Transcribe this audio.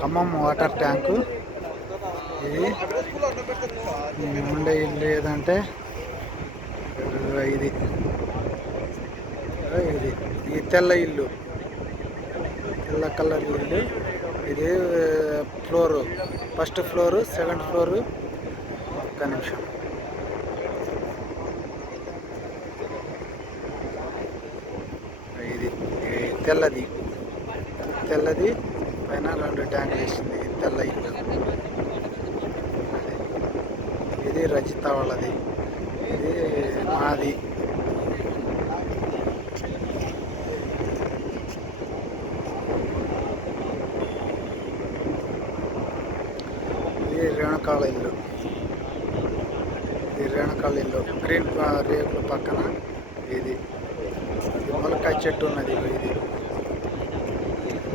Khammam water tank. ఇది. ఉండే ఇల్లు ఏదంటే ఇది. ఇది. ఈ తెల్ల ఇల్లు. తెల్ల కలర్ ఇల్లు. ఇది floor. First floor second floor. ఒక్క నిమిషం. ఇది తెల్లది. తెల్లది. పైన రెండు ట్యాంకులు వేసింది తెల్ల ఇల్లు ఇది రజిత వాళ్ళది. ఇది మాది. ఇది రేణుకాల ఇల్లు. ఇది రేణుకాల ఇల్లు. గ్రీన్ రేకుల పక్కన ఇది. మొలకాయ చెట్టు ఉన్నది ఇది.